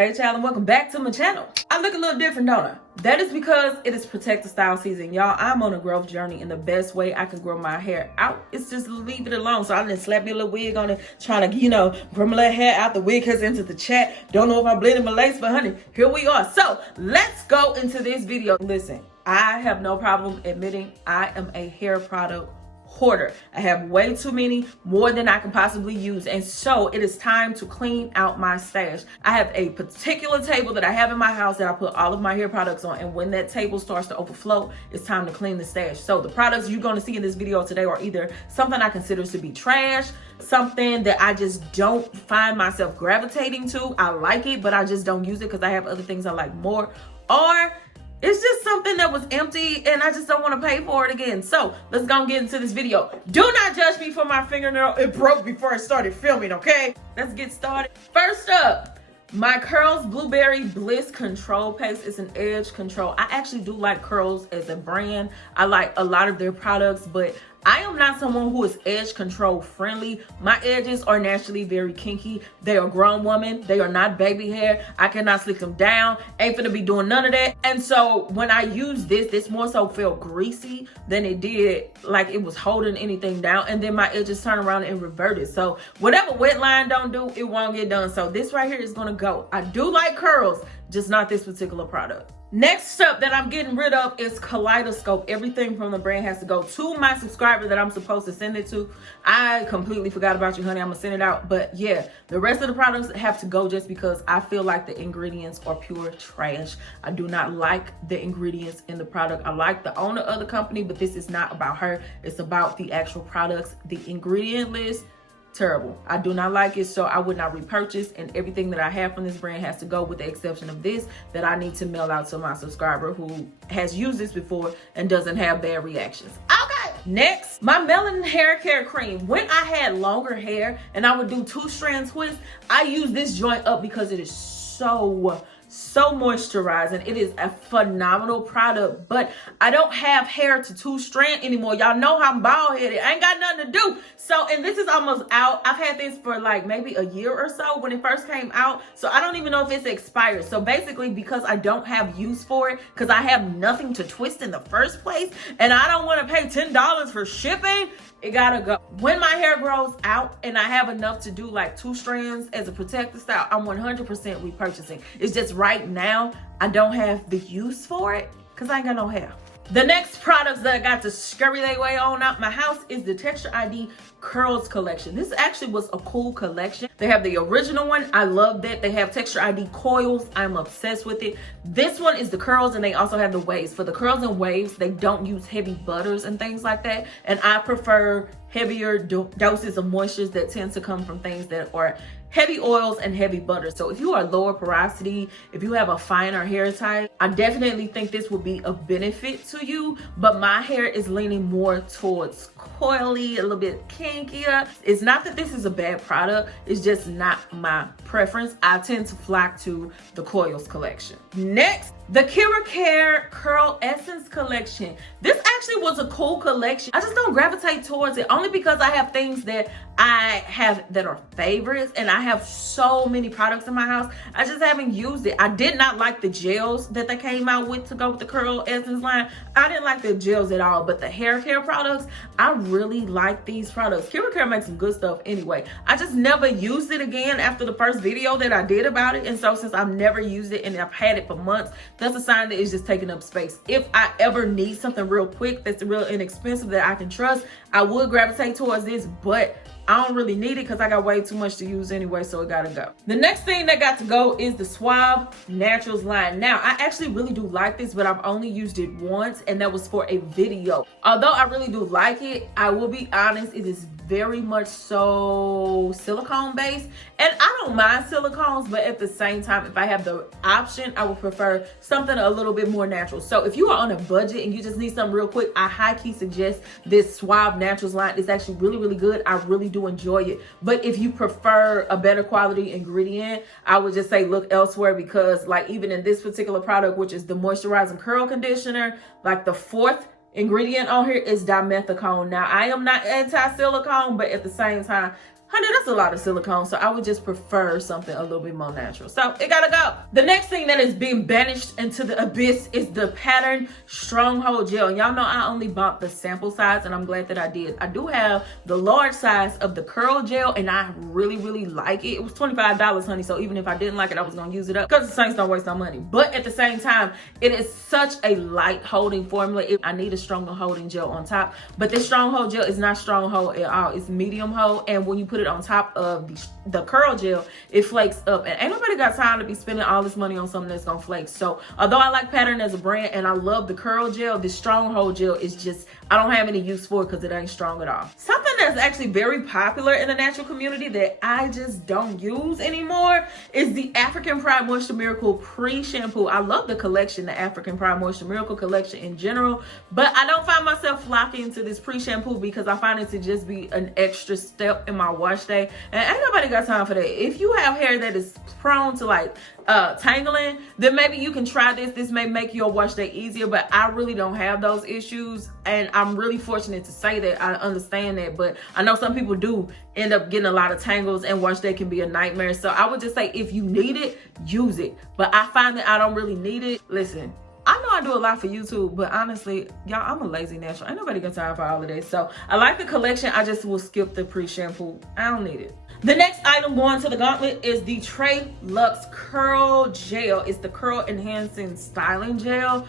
Hey child, and welcome back to my channel. I look a little different, don't I? That is because it is protective style season. Y'all, I'm on a growth journey, and the best way I can grow my hair out is just leave it alone. So I didn't slap me a little wig on it, trying to, grow my little hair out. The wig has entered the chat. Don't know if I blended my lace, but honey, here we are. So let's go into this video. Listen, I have no problem admitting I am a hair product hoarder. I have way too many, more than I can possibly use, and so it is time to clean out my stash. I have a particular table that I have in my house that I put all of my hair products on, and when that table starts to overflow, it's time to clean the stash. So the products you're going to see in this video today are either something I consider to be trash, something that I just don't find myself gravitating to. I like it, but I just don't use it because I have other things I like more, or it's just something that was empty and I just don't want to pay for it again. So let's go and get into this video. Do not judge me for my fingernail. It broke before I started filming, okay? Let's get started. First up, my Curls Blueberry Bliss Control Paste is an edge control. I actually do like Curls as a brand. I like a lot of their products, but I am not someone who is edge control friendly. My edges are naturally very kinky. They are grown woman. They are not baby hair. I cannot slick them down. Ain't finna be doing none of that. And so when I use this more so felt greasy than it did like it was holding anything down. And then my edges turn around and reverted. So whatever wet line don't do, it won't get done. So this right here is gonna go. I do like curls, just not this particular product. Next up that I'm getting rid of is Kaleidoscope. Everything from the brand has to go to my subscriber that I'm supposed to send it to. I completely forgot about you, honey. I'm gonna send it out. But yeah, the rest of the products have to go just because I feel like the ingredients are pure trash. I do not like the ingredients in the product. I like the owner of the company, but this is not about her. It's about the actual products. The ingredient list, terrible. I do not like it, so I would not repurchase, and everything that I have from this brand has to go, with the exception of this that I need to mail out to my subscriber who has used this before and doesn't have bad reactions. Okay, next, my Melon hair care cream. When I had longer hair and I would do 2-strand twists, I use this joint up because it is so moisturizing. It is a phenomenal product, but I don't have hair to 2-strand anymore. Y'all know how I'm bald headed. I ain't got nothing to do. So, and this is almost out. I've had this for like maybe a year or so when it first came out. So I don't even know if it's expired. So basically, because I don't have use for it, because I have nothing to twist in the first place, and I don't want to pay $10 for shipping, it gotta go. When my hair grows out and I have enough to do like 2 strands as a protective style, I'm 100% repurchasing. It's just right now, I don't have the use for it because I ain't got no hair. The next products that I got to scurry their way on out my house is the Texture ID Curls collection. This actually was a cool collection. They have the original one. I love that. They have Texture ID coils. I'm obsessed with it. This one is the curls, and they also have the waves. For the curls and waves, they don't use heavy butters and things like that. And I prefer heavier doses of moistures that tend to come from things that are heavy oils and heavy butters. So if you are lower porosity, if you have a finer hair type, I definitely think this would be a benefit to you. But my hair is leaning more towards coily, a little bit kinkier. It's not that this is a bad product, it's just not my preference. I tend to flock to the coils collection. Next, the Haircare Curl Essence collection. This actually was a cool collection. I just don't gravitate towards it only because I have things that I have that are favorites, and I have so many products in my house. I just haven't used it. I did not like the gels that they came out with to go with the Curl Essence line. I didn't like the gels at all, but the hair care products, I really like these products. Haircare makes some good stuff anyway. I just never used it again after the first video that I did about it, and so since I've never used it and I've had it for months, that's a sign that it's just taking up space. If I ever need something real quick that's real inexpensive that I can trust, I would gravitate towards this, but I don't really need it because I got way too much to use anyway, so it gotta go. The next thing that got to go is the Suave Naturals line. Now, I actually really do like this, but I've only used it once, and that was for a video. Although I really do like it, I will be honest, it is very much so silicone based, and I don't mind silicones, but at the same time, if I have the option, I would prefer something a little bit more natural. So if you are on a budget and you just need something real quick, I high-key suggest this Suave Naturals line. It's actually really good. I really do enjoy it. But if you prefer a better quality ingredient, I would just say look elsewhere, because like even in this particular product, which is the moisturizing curl conditioner, like the 4th ingredient on here is dimethicone. Now, I am not anti-silicone, but at the same time, honey, that's a lot of silicone, so I would just prefer something a little bit more natural. So it gotta go. The next thing that is being banished into the abyss is the Pattern Stronghold Gel. Y'all know I only bought the sample size, and I'm glad that I did. I do have the large size of the curl gel, and I really, really like it. It was $25, honey, so even if I didn't like it, I was gonna use it up because the Saints don't waste no money. But at the same time, it is such a light holding formula. I need a stronger holding gel on top, but this Stronghold Gel is not stronghold at all. It's medium hold, and when you put it on top of the curl gel, it flakes up, and ain't nobody got time to be spending all this money on something that's gonna flake. So although I like Pattern as a brand and I love the curl gel, this Stronghold Gel is just, I don't have any use for it because it ain't strong at all. Something that's actually very popular in the natural community that I just don't use anymore is the African Pride Moisture Miracle pre-shampoo. I love the collection, the African Pride Moisture Miracle collection in general, but I don't find myself flocking to this pre-shampoo because I find it to just be an extra step in my wash day, and ain't nobody got time for that. If you have hair that is prone to like tangling, then maybe you can try this. This may make your wash day easier, but I really don't have those issues, and I'm really fortunate to say that. I understand that, but I know some people do end up getting a lot of tangles, and wash day can be a nightmare. So I would just say, if you need it, use it, but I find that I don't really need it. Listen, I know I do a lot for YouTube, but honestly, y'all, I'm a lazy natural. Ain't nobody got time for all of this. So I like the collection. I just will skip the pre-shampoo. I don't need it. The next item going to the gauntlet is the Trey Luxe Curl Gel. It's the Curl Enhancing Styling Gel.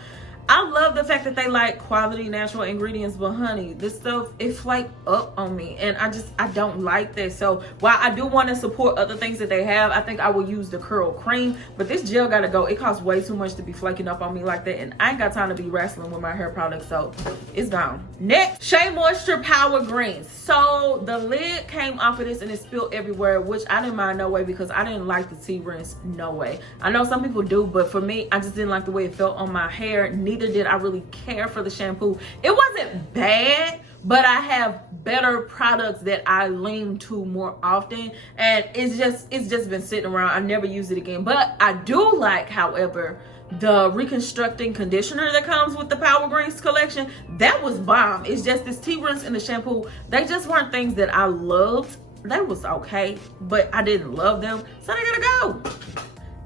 I love the fact that they like quality natural ingredients, but honey, this stuff, it flaked up on me, and I don't like that. So while I do want to support other things that they have, I think I will use the curl cream, but this gel gotta go. It costs way too much to be flaking up on me like that, and I ain't got time to be wrestling with my hair products, so it's gone. Next, Shea Moisture Power Greens. So the lid came off of this and it spilled everywhere, which I didn't mind no way because I didn't like the tea rinse no way. I know some people do, but for me, I just didn't like the way it felt on my hair. Neither did I really care for the shampoo. It wasn't bad, but I have better products that I lean to more often, and it's just been sitting around. I never use it again. But I do like, however, the reconstructing conditioner that comes with the Power Greens collection. That was bomb. It's just this tea rinse and the shampoo, they just weren't things that I loved. They was okay, but I didn't love them, so they gotta go.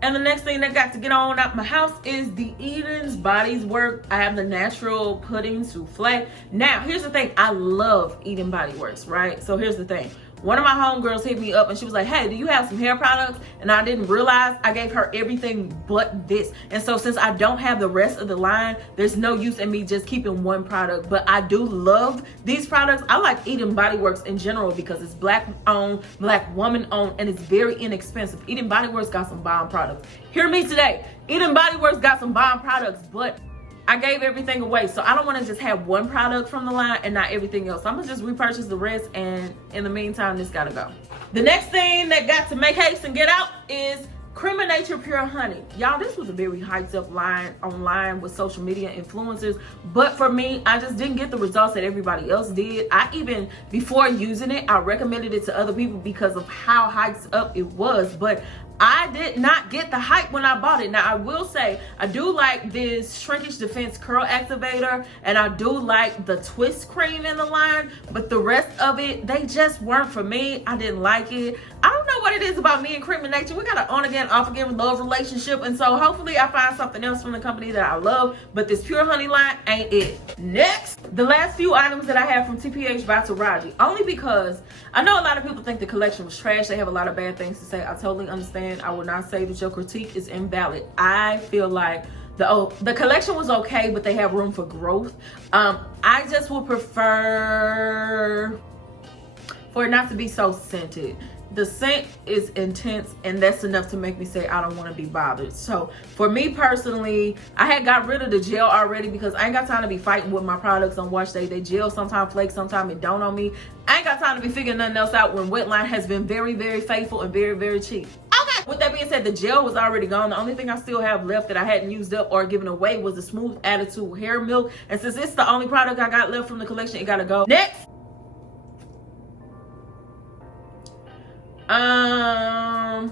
And the next thing that got to get on out my house is the Eden's Bodies Works. I have the natural pudding souffle. Now, here's the thing. I love Eden Body Works, right? So here's the thing. One of my homegirls hit me up and she was like, hey, do you have some hair products? And I didn't realize I gave her everything but this. And so since I don't have the rest of the line, there's no use in me just keeping one product. But I do love these products. I like Eden Body Works in general because it's black owned, black woman owned, and it's very inexpensive. Eden Body Works got some bomb products. Hear me today. Eden Body Works got some bomb products, but I gave everything away, so I don't want to just have one product from the line and not everything else. So I'm gonna just repurchase the rest, and in the meantime, this gotta go. The next thing that got to make haste and get out is Cream of Nature Pure Honey. Y'all, this was a very hyped up line online with social media influencers, but for me, I just didn't get the results that everybody else did. I even, before using it, I recommended it to other people because of how hyped up it was, but I did not get the hype when I bought it. Now, I will say, I do like this Shrinkage Defense Curl Activator, and I do like the Twist Cream in the line, but the rest of it, they just weren't for me. I didn't like it. I don't know what it is about me and Cream of Nature. We got an on again, off again love relationship, and so hopefully I find something else from the company that I love, but this Pure Honey line ain't it. Next, the last few items that I have from TPH by Taraji, only because I know a lot of people think the collection was trash. They have a lot of bad things to say. I totally understand. I will not say that your critique is invalid. I feel like the collection was okay, but they have room for growth. I just would prefer for it not to be so scented. The scent is intense, and that's enough to make me say I don't want to be bothered. So for me personally, I had got rid of the gel already because I ain't got time to be fighting with my products on wash day. They gel sometimes flake, sometimes it don't on me. I ain't got time to be figuring nothing else out when Wetline has been very, very faithful and very, very cheap. Okay, with that being said, the gel was already gone. The only thing I still have left that I hadn't used up or given away was the Smooth Attitude Hair Milk. And since it's the only product I got left from the collection, it gotta go. Next. I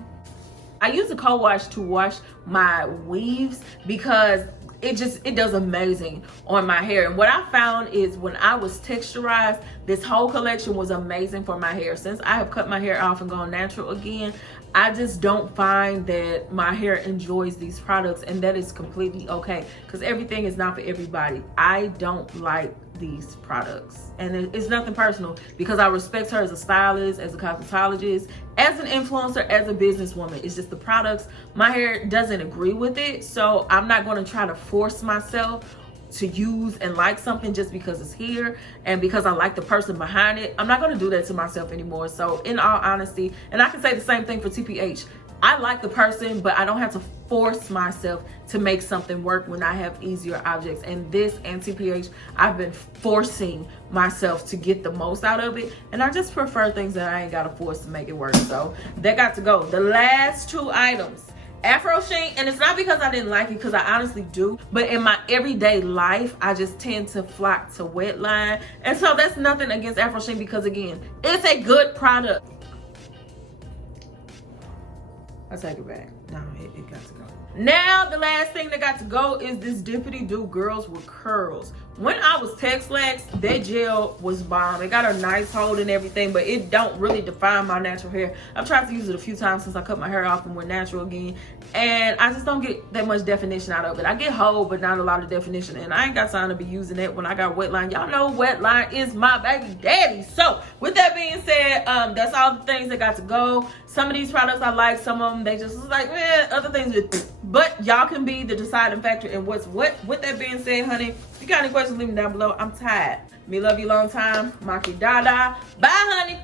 use a co-wash to wash my weaves because it does amazing on my hair. And what I found is when I was texturized, this whole collection was amazing for my hair. Since I have cut my hair off and gone natural again, I just don't find that my hair enjoys these products, and that is completely okay, because everything is not for everybody. I don't like these products, and it's nothing personal, because I respect her as a stylist, as a cosmetologist, as an influencer, as a businesswoman. It's just the products, my hair doesn't agree with it, so I'm not going to try to force myself to use and like something just because it's here and because I like the person behind it. I'm not going to do that to myself anymore. So in all honesty, and I can say the same thing for TPH, I like the person, but I don't have to force myself to make something work when I have easier objects. And this and TPH, I've been forcing myself to get the most out of it, and I just prefer things that I ain't got to force to make it work. So that got to go. The last two items, Afro Sheen, and it's not because I didn't like it, because I honestly do, but in my everyday life, I just tend to flock to wetline. And so that's nothing against Afro Sheen, because again, it's a good product. I take it back. No, it got to go. Now, the last thing that got to go is this Dippity Doo Girls with Curls. When I was Tex-Lax, that gel was bomb. It got a nice hold and everything, but it don't really define my natural hair. I've tried to use it a few times since I cut my hair off and went natural again, and I just don't get that much definition out of it. I get hold, but not a lot of definition, and I ain't got time to be using it when I got wetline. Y'all know wetline is my baby daddy. So with that being said, that's all the things that got to go. Some of these products I like, some of them they just was like, man, other things just, but y'all can be the deciding factor in what's what. With that being said, honey, if you got any questions, leave them down below. I'm tired. Me love you long time. Maki Dada. Bye, honey.